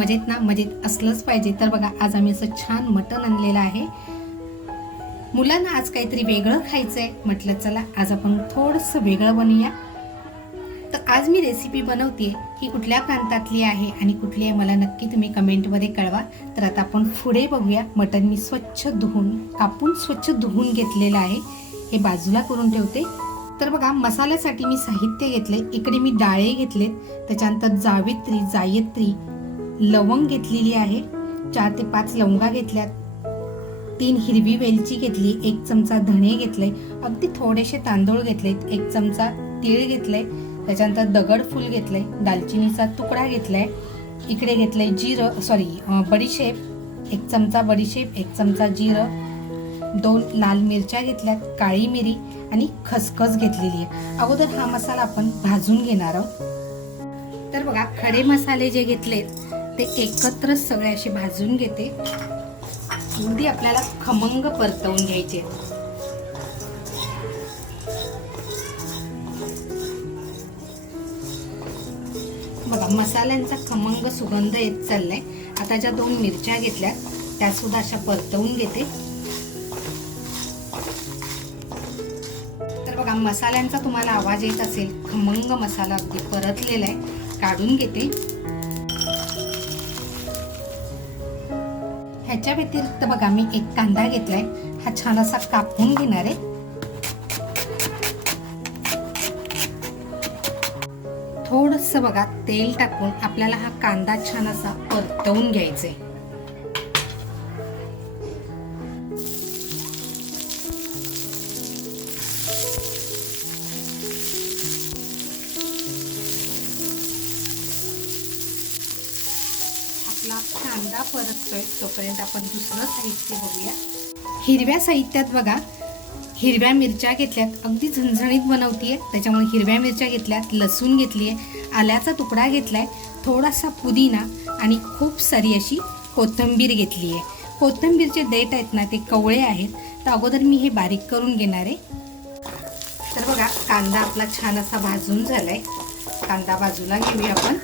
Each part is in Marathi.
मजेत ना? मजेत असलंच पाहिजे. तर बघा आज आम्ही असं छान मटण आणलेलं आहे. मुलांना आज काहीतरी वेगळं खायचंय. म्हटलं चला आज आपण थोडंसं वेगळं बनवूया तर आज मी रेसिपी बनवते ही कुठल्या प्रांतातली आहे आणि कुठली आहे मला नक्की तुम्ही कमेंटमध्ये कळवा. तर आता आपण पुढे बघूया. मटण मी स्वच्छ धुवून कापून स्वच्छ धुवून घेतलेलं आहे. हे बाजूला करून ठेवते. तर बघा मसाल्यासाठी मी साहित्य घेतले इकडे मी डाळे घेतलेत. त्याच्यानंतर जावित्री जायत्री लवंग घेतलेली आहे. चार ते पाच लवंगा घेतल्यात. तीन हिरवी वेलची घेतली एक चमचा धणे घेतले अगदी थोडेसे तांदूळ घेतलेत एक चमचा तीळ घेतले त्याच्यानंतर दगडफूल घेतले दालचिनीचा तुकडा घेतलाय इकडे घेतले जिरं सॉरी बडीशेप एक चमचा बडीशेप एक चमचा जिरं दोन लाल मिरच्या घेतल्यात काळी मिरी आणि खसखस घेतलेली आहे. अगोदर हा मसाला आपण भाजून घेणार आहोत. तर बघा खडे मसाले जे घेतलेत ते एकत्र सगळे असे भाजून घेते. अगदी आपल्याला खमंग परतवून घ्यायचे. बघा मसाल्यांचा खमंग सुगंध येत चाललाय. आता ज्या दोन मिरच्या घेतल्या त्या सुद्धा अशा परतवून घेते. तर बघा मसाल्यांचा तुम्हाला आवाज येत असेल. खमंग मसाला अगदी परतलेला आहे काढून घेते. ह्याच्या व्यतिरिक्त बघा मी एक कांदा घेतलाय. हा छान असा कापून घेणार आहे. थोडस बघा तेल टाकून आपल्याला हा कांदा छान असा परतवून घ्यायचा आहे आपला कांदा परततोय तोपर्यंत आपण दुसरं साहित्य बघूया. हिरव्या साहित्यात बघा हिरव्या मिरच्या घेतल्यात. अगदी झणझणीत बनवतीये. त्याच्यामुळे हिरव्या मिरच्या घेतल्यात लसूण घेतली आहे आल्याचा तुकडा घेतलाय थोडासा पुदिना आणि खूप सारी अशी कोथिंबीर घेतली आहे कोथिंबीरचे देठ आहेत ना ते कवळे आहेत. तर अगोदर मी हे बारीक करून घेणार आहे. तर बघा कांदा आपला छान असा भाजून झालाय. कांदा बाजूला घेऊया आपण.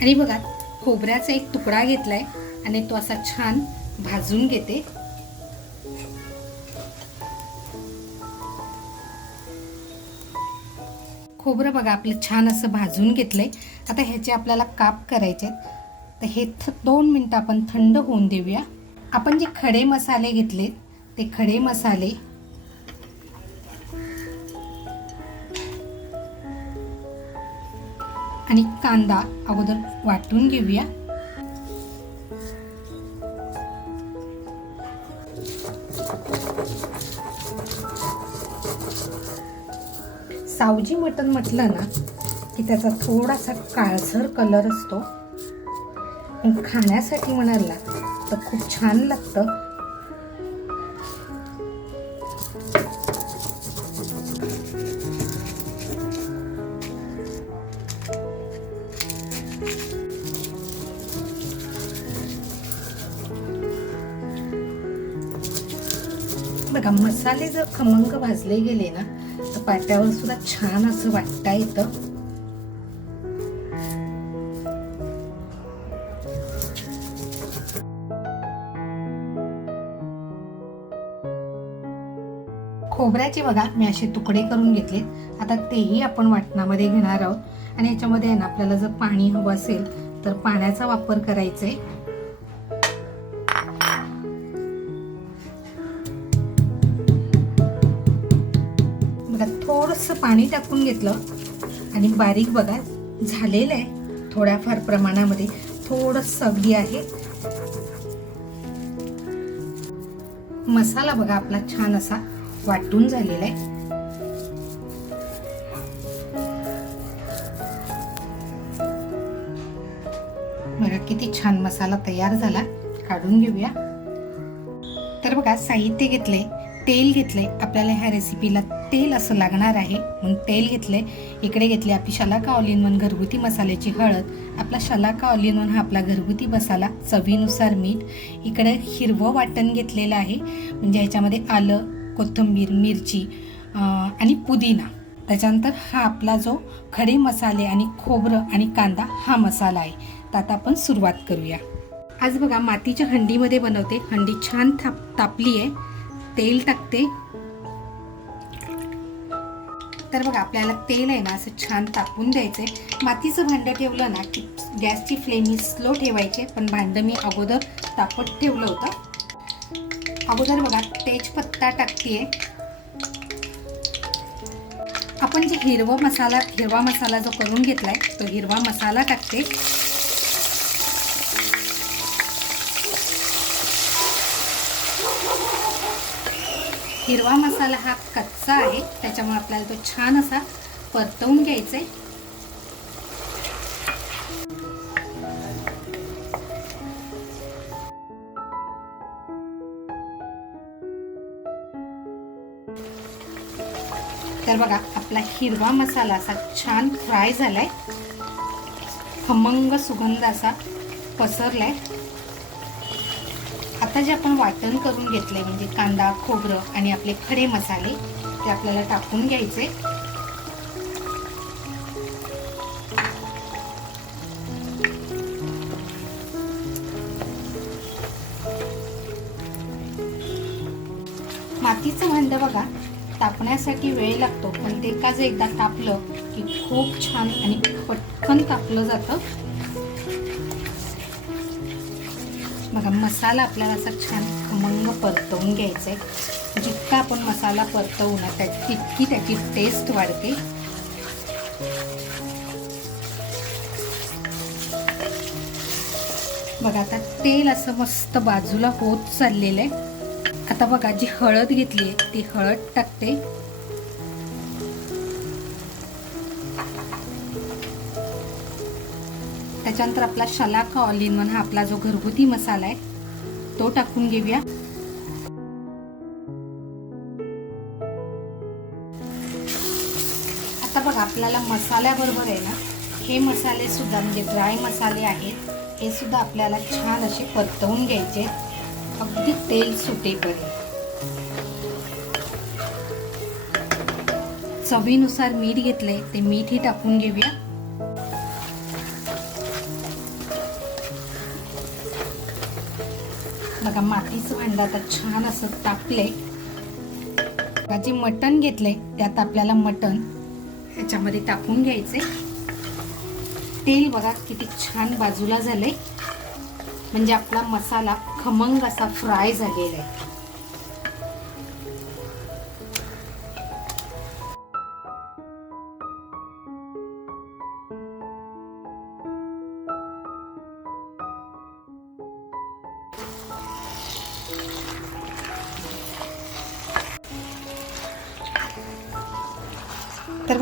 आणि बघा खोबऱ्याचा एक तुकडा घेतलाय आणि तो असा छान भाजून घेते. खोबरं बघा आपलं छान असं भाजून घेतलंय. आता ह्याचे आपल्याला काप करायचे तर हे थ दोन मिनटं आपण थंड होऊन देऊया. आपण जे खडे मसाले घेतले ते खडे मसाले आणि कांदा अगोदर वाटून घेऊया. सावजी मटण म्हटलं ना की त्याचा थोडासा काळसर कलर असतो. खाण्यासाठी म्हणाला तर खूप छान लागतं. मसाले जर खमंग भाजले गेले ना तर पाट्यावर सुद्धा छान असं वाटता येतं. खोबऱ्याचे बघा मी असे तुकडे करून घेतले. आता तेही आपण वाटणामध्ये घेणार आहोत. आणि याच्यामध्ये आहे ना आपल्याला जर पाणी हवं असेल तर पाण्याचा वापर करायचा आहे. थोडंसं पाणी टाकून घेतलं. आणि बारीक बघा झालेलं आहे थोड्याफार प्रमाणामध्ये. थोडंसं अगदी आहे. मसाला बघा आपला छान असा वाटून झालेला आहे. बघा किती छान मसाला तयार झाला. काढून घेऊया. तर बघा साहित्य घेतले तेल घेतले आपल्याला ह्या रेसिपीला तेल असं लागणार आहे. म्हणून तेल घेतले इकडे घेतली आपली शलाका ऑल इन वन घरगुती मसाल्याची हळद. आपला शलाका ऑल इन वन हा आपला घरगुती मसाला चवीनुसार मीठ. इकडे हिरवं वाटण घेतलेलं आहे. म्हणजे ह्याच्यामध्ये आलं कोथिंबीर मिरची आणि पुदिना. त्याच्यानंतर हा आपला जो खडे मसाले आणि खोबरं आणि कांदा हा मसाला आहे. तर आता आपण सुरुवात करूया. आज बघा मातीच्या हंडीमध्ये बनवते. हंडी छान थाप तापली आहे. तेल टाकते. तर बघा आपल्याला तेल आहे ना असं छान तापून द्यायचंय. मातीचं भांडं ठेवलं ना की गॅसची फ्लेम ही स्लो ठेवायची पण भांडं मी अगोदर तापत ठेवलं होतं. अगोदर बघा तेजपत्ता टाकते आपण जे हिरवा मसाला हिरवा मसाला जो करून घेतलाय तो हिरवा मसाला टाकते. हिरवा मसाला हा कच्चा आहे. त्याच्यामुळे आपल्याला तो छान असा परतवून घ्यायचा आहे तर बघा आपला हिरवा मसाला असा छान फ्राय झालाय. खमंग सुगंध असा पसरलाय. आता जे आपण वाटण करून घेतलंय म्हणजे कांदा खोबरं आणि आपले खडे मसाले ते आपल्याला टाकून घ्यायचे. मातीचं भांड बघा तापण्यासाठी वेळ लागतो पण ते का जर एकदा तापलं की खूप छान आणि पटकन तापलं जातं. बघा मसाला आपल्याला असा छान खमंग परतवून घ्यायचा आहे जितका आपण मसाला परतवू ना त्या तितकी त्याची टेस्ट वाढते. बघा आता तेल असं मस्त बाजूला होत चाललेलं आहे. आता बघा जी हळद घेतली आहे ती हळद टाकते. त्याच्यानंतर आपला शलाका ऑल इन वन हा आपला जो घरगुती मसाला आहे तो टाकून घेऊया. आता बघा आपल्याला मसाल्याबरोबर आहे ना हे मसाले सुद्धा म्हणजे ड्राय मसाले आहेत हे सुद्धा आपल्याला छान असे परतवून घ्यायचे अगदी तेल सुटेपर्यंत. चवीनुसार मीठ घेतलंय ते मीठही टाकून घेऊया. बघा मातीचं भांड आता छान असं तापले जे मटण घेतले त्यात आपल्याला मटण ह्याच्यामध्ये टाकून घ्यायचे तेल बघा किती छान बाजूला झालंय. म्हणजे आपला मसाला खमंग असा फ्राय झालेला आहे.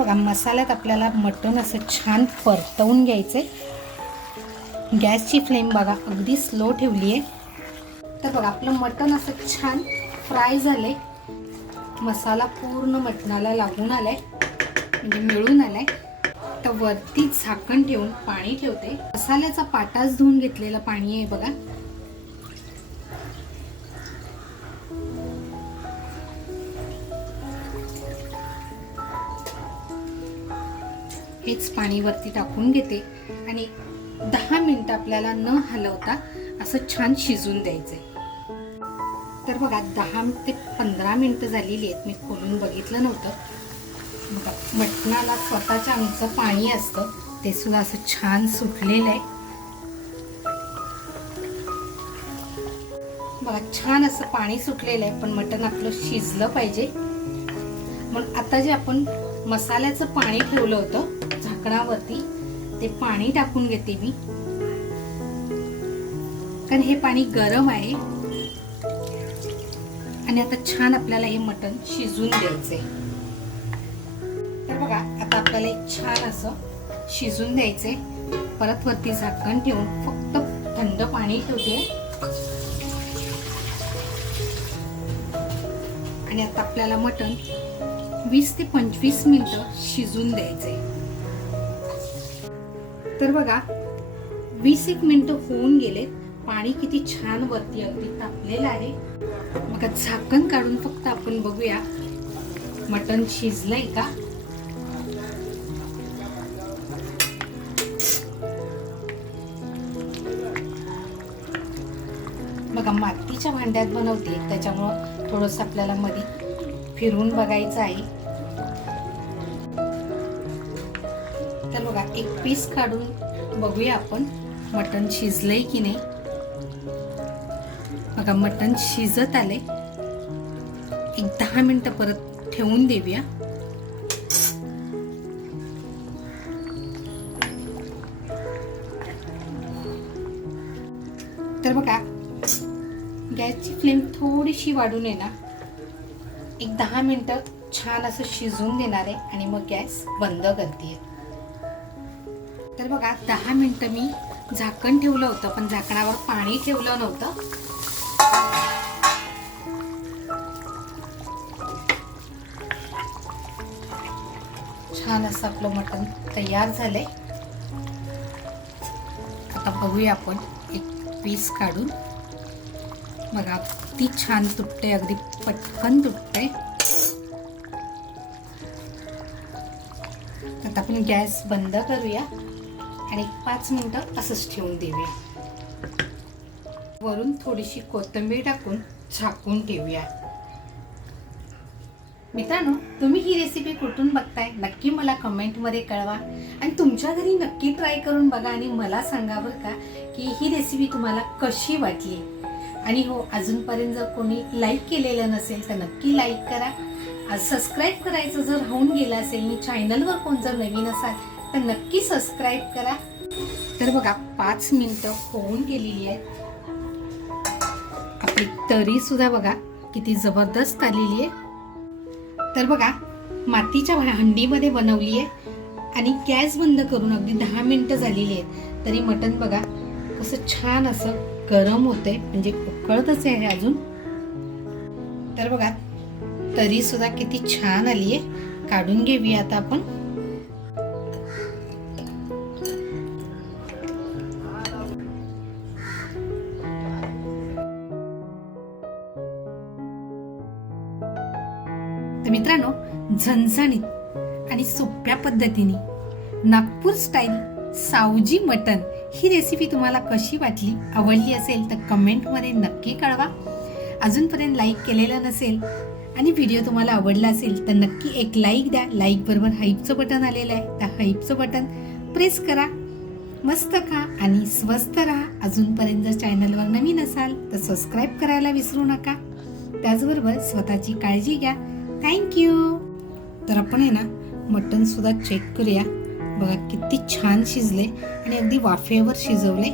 बघा मसाल्यात आपल्याला मटण असं छान परतवून घ्यायचं आहे गॅसची फ्लेम बघा अगदी स्लो ठेवली आहे तर बघा आपलं मटण असं छान फ्राय झालंय. मसाला पूर्ण मटणाला लागून आलाय म्हणजे मिळून आलाय. तर वरती झाकण ठेवून पाणी ठेवते. मसाल्याचा पाटाच धुवून घेतलेलं पाणी आहे बघा. हेच पाणी वरती टाकून घेते आणि दहा मिनटं आपल्याला न हलवता असं छान शिजून द्यायचं आहे तर बघा दहा ते पंधरा मिनटं झालेली आहेत. मी खोलून बघितलं नव्हतं. मटणाला स्वतःच्या आमचं पाणी असतं. ते सुद्धा असं छान सुटलेलं आहे. बघा छान असं पाणी सुटलेलं आहे पण मटण आपलं शिजलं पाहिजे. म्हणून आता जे आपण मसाल्याचं पाणी ठेवलं होतं झाकणावरती ते पाणी टाकून घेते मी. कारण हे पाणी गरम आहे. आणि आता छान आपल्याला हे मटण शिजून द्यायचंय. तर बघा आता आपल्याला एक छान असं शिजून द्यायचंय. परत वरती झाकण ठेवून फक्त थंड पाणी ठेवते. आणि आता आपल्याला मटण वीस ते पंचवीस मिनिटं शिजून द्यायचंय. तर बघा वीस एक मिनटं होऊन गेले पाणी किती छान वरती अगदी तापलेलं आहे. मग झाकण काढून फक्त आपण बघूया. मटण शिजलंय का? बघा मातीच्या भांड्यात बनवते. त्याच्यामुळं थोडंसं आपल्याला मध्ये फिरून बघायचं आहे. एक पीस काढून बघूया आपण मटण शिजलंय की नाही. बघा मटण शिजत आले एक दहा मिनटं परत ठेवून देऊया. तर बघा गॅसची फ्लेम थोडीशी वाढून आहे ना एक दहा मिनटं छान असं शिजून देणार आहे आणि मग गॅस बंद करते. तर बघा दहा मिनटं मी झाकण ठेवलं होतं पण झाकणावर पाणी ठेवलं नव्हतं. छान असं आपलं मटण तयार झालंय. आता बघूया आपण एक पीस काढून. बघा ती छान तुटते अगदी पटकन तुटते आता आपण गॅस बंद करूया. आणि एक पाच मिनिटं असंच ठेवून देऊया. वरून थोडीशी कोथिंबीर टाकून झाकून ठेवूया. मित्रांनो तुम्ही ही रेसिपी कुठून बघताय? नक्की मला कमेंटमध्ये कळवा. आणि तुमच्या घरी नक्की ट्राय करून बघा आणि मला सांगा बरं का की ही रेसिपी तुम्हाला कशी वाटली? आणि हो अजूनपर्यंत जर कोणी लाईक केलेलं नसेल तर नक्की लाईक करा. सबस्क्राईब करायचं जर राहून गेलं असेल आणि चॅनलवर कोण जर नवीन असाल तर नक्की सबस्क्राईब करा. तर बघा पाच मिनटं होऊन गेलेली आहेत. आपली तरी सुद्धा बघा किती जबरदस्त आलेली आहे. तर बघा मातीच्या हंडीमध्ये बनवली आहे. आणि गॅस बंद करून अगदी दहा मिनटं झालेली आहेत. तरी मटण बघा कसं छान असं गरम होतंय. म्हणजे उकळतच आहे अजून. तर बघा तरी सुद्धा किती छान आली आहे. काढून घेऊया आता आपण. झणझणीत आणि सोप्या पद्धतीने. नागपूर स्टाईल सावजी मटन ही रेसिपी तुम्हाला कशी वाटली आवडली असेल तर कमेंटमध्ये नक्की कळवा. अजूनपर्यंत लाईक केलेलं नसेल आणि व्हिडिओ तुम्हाला आवडला असेल तर नक्की एक लाईक द्या. लाईकबरोबर हाईपचं बटन आलेलं आहे. त्या हाईपचं बटन प्रेस करा. मस्त खा आणि स्वस्त राहा. अजूनपर्यंत जर चॅनलवर नवीन असाल तर सबस्क्राईब करायला विसरू नका. त्याचबरोबर स्वतःची काळजी घ्या. थँक्यू तर आपण आहे ना मटनसुद्धा चेक करूया. बघा किती छान शिजले आणि अगदी वाफेवर शिजवले.